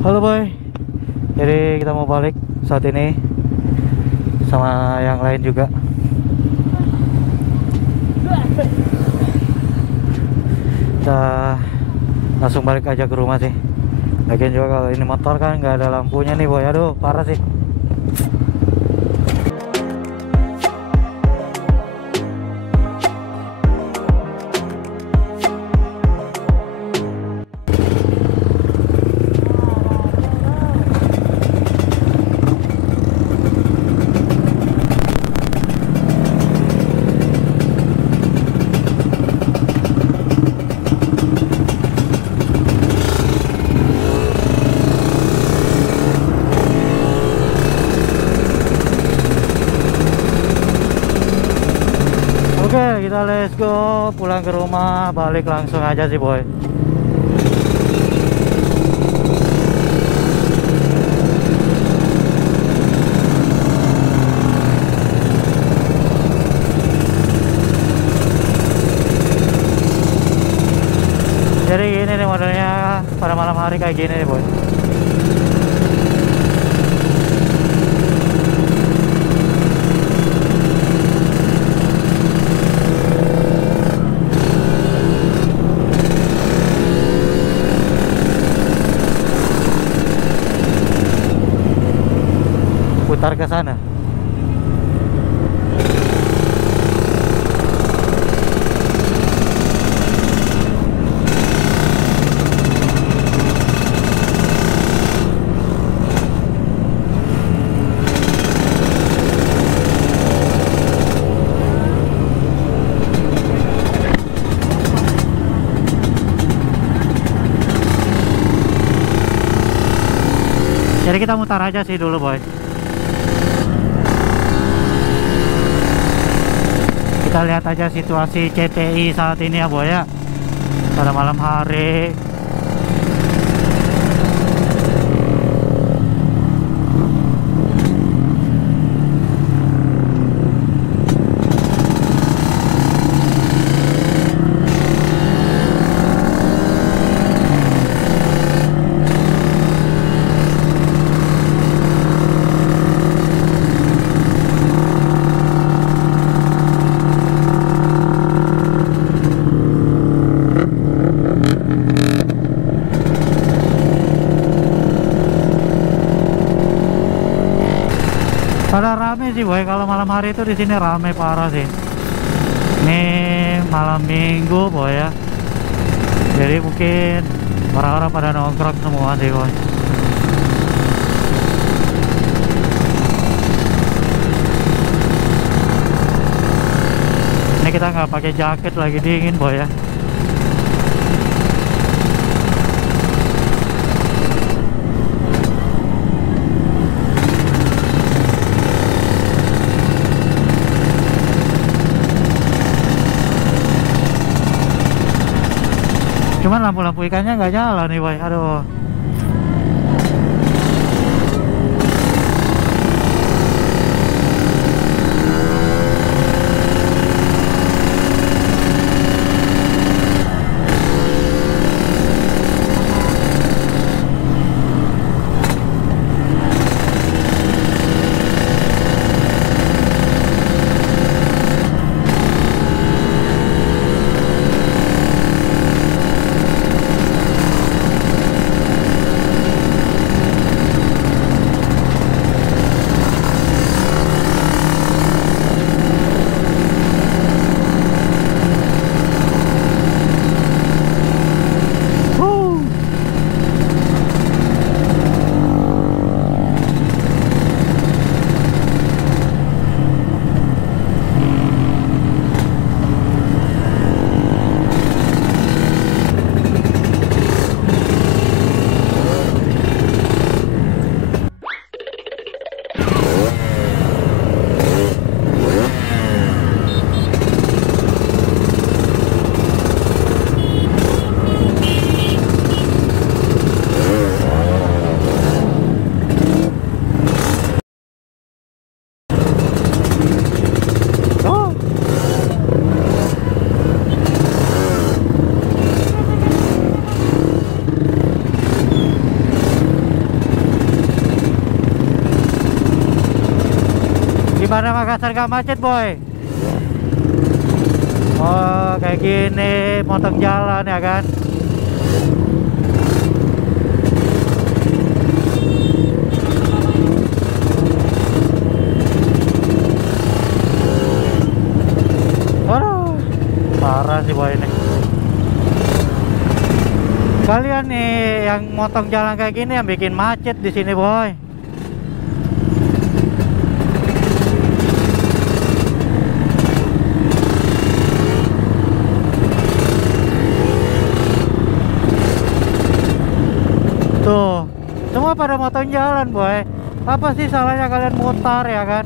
Halo boy, jadi kita mau balik saat ini sama yang lain juga. Kita langsung balik aja ke rumah sih. Lagian juga kalau ini motor kan nggak ada lampunya nih boy, aduh parah sih. Oke, kita let's go, pulang ke rumah, balik langsung aja sih boy. Jadi gini nih modelnya pada malam hari kayak gini nih boy. Putar ke sana. Jadi kita mutar aja sih dulu boy. Kita lihat aja situasi CTI saat ini ya boy ya, pada malam hari. Pada rame sih boy, kalau malam hari itu di sini rame parah sih. Ini malam minggu boy ya. Jadi mungkin orang-orang pada nongkrong semua sih boy. Ini kita nggak pakai jaket, lagi dingin boy ya. Cuman lampu-lampu ikannya nggak nyala nih boy, aduh. pasar gak macet boy. Oh kayak gini motong jalan ya kan. Aduh, parah sih boy ini. Kalian nih yang motong jalan kayak gini yang bikin macet di sini boy. Tuh, semua pada motong jalan boy. Apa sih salahnya kalian mutar ya kan?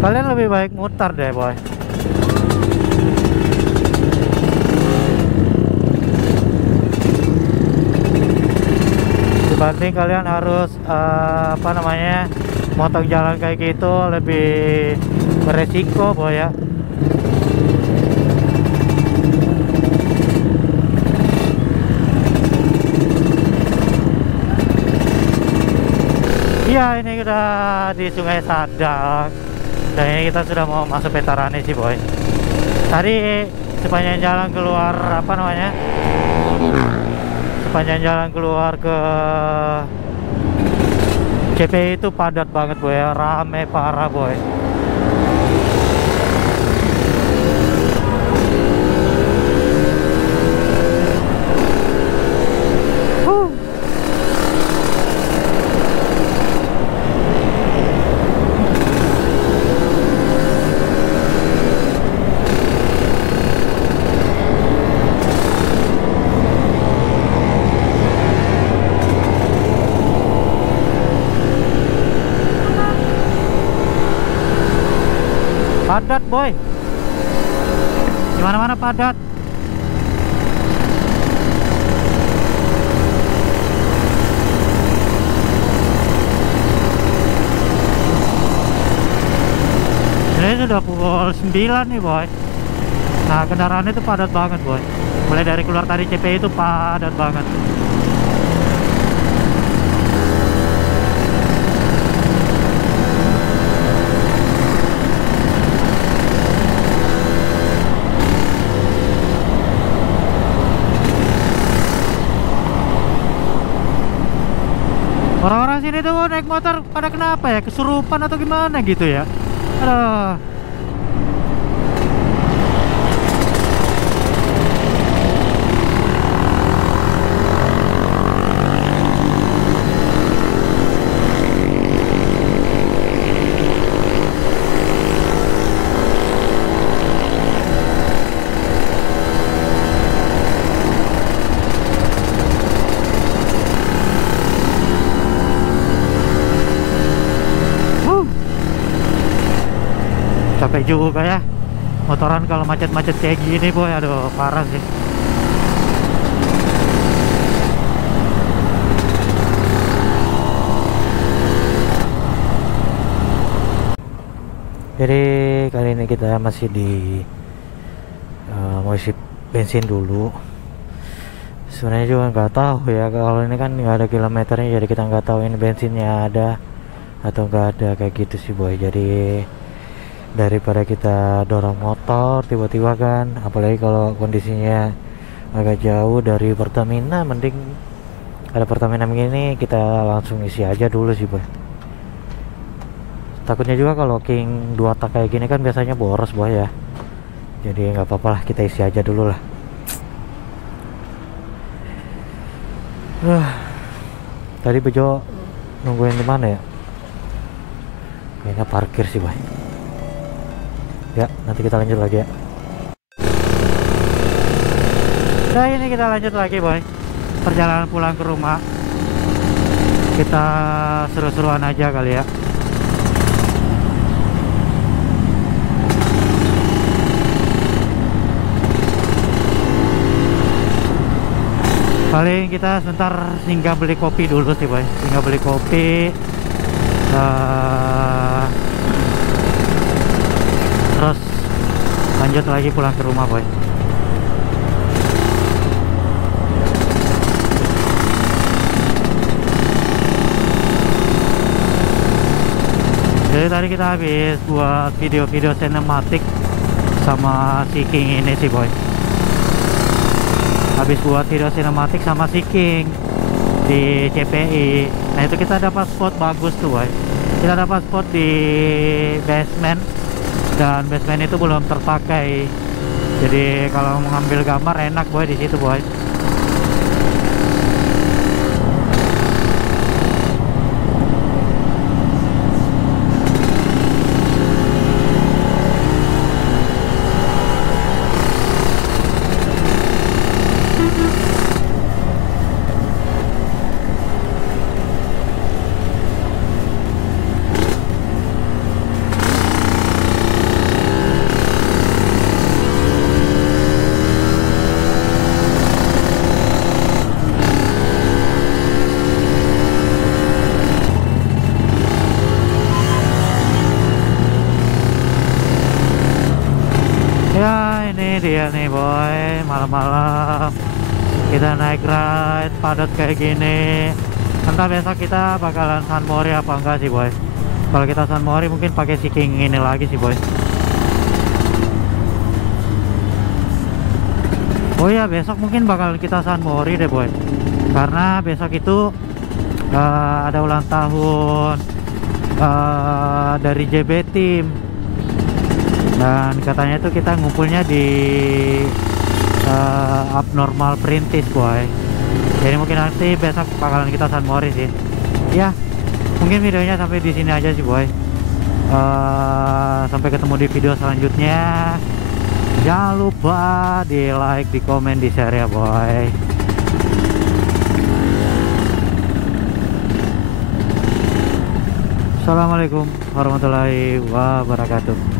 Kalian lebih baik mutar deh boy. Dibanding kalian harus apa namanya, motong jalan kayak gitu, lebih beresiko boy ya. Iya, ini kita di Sungai Sadang dan ini kita sudah mau masuk Petarani sih boy. Tadi sepanjang jalan keluar apa namanya, sepanjang jalan keluar ke CPI itu padat banget boy ya, rame parah boy. Padat boy, dimana-mana padat. Ini sudah pukul 9 nih boy. Nah kendaraan itu padat banget boy. Mulai dari keluar tadi CPI itu padat banget. Orang-orang sini tuh naik motor pada kenapa ya? Kesurupan atau gimana gitu ya? Aduh. Capek juga ya motoran kalau macet-macet kayak gini boy. Aduh parah sih. Jadi kali ini kita masih di mau isi bensin dulu. Sebenarnya juga nggak tahu ya, kalau ini kan nggak ada kilometernya, jadi kita nggak tahu ini bensinnya ada atau nggak ada kayak gitu sih boy. Jadi daripada kita dorong motor tiba-tiba kan, apalagi kalau kondisinya agak jauh dari Pertamina, mending ada Pertamina begini kita langsung isi aja dulu sih boy. Takutnya juga kalau King 2 tak kayak gini kan biasanya boros boy ya, jadi nggak apa-apa lah, kita isi aja dulu lah. Tadi Bejo nungguin di mana ya? Kayaknya parkir sih boy. Ya, nanti kita lanjut lagi ya. Nah ini kita lanjut lagi boy, perjalanan pulang ke rumah. Kita seru-seruan aja kali ya. Paling kita sebentar singgah beli kopi dulu sih boy, singgah beli kopi. Terus lanjut lagi pulang ke rumah boy. Jadi tadi kita habis buat video-video sinematik sama si King ini sih boy. Habis buat video sinematik sama si King di CPI. Nah itu kita dapat spot bagus tuh boy. Kita dapat spot di basement, dan basement itu belum terpakai. Jadi kalau mengambil gambar enak boy di situ boy. Ya ini dia nih boy, malam-malam kita naik ride padat kayak gini. Entah besok kita bakalan San Mori apa enggak sih boy. Kalau kita San Mori mungkin pakai si King ini lagi sih boy. Oh ya besok mungkin bakal kita San Mori deh boy, karena besok itu ada ulang tahun dari JB Team. Dan katanya itu kita ngumpulnya di Abnormal Perintis boy. Jadi mungkin nanti besok bakalan kita San Mori sih. Ya mungkin videonya sampai di sini aja sih boy. Sampai ketemu di video selanjutnya. Jangan lupa di like, di komen, di share ya boy. Assalamualaikum warahmatullahi wabarakatuh.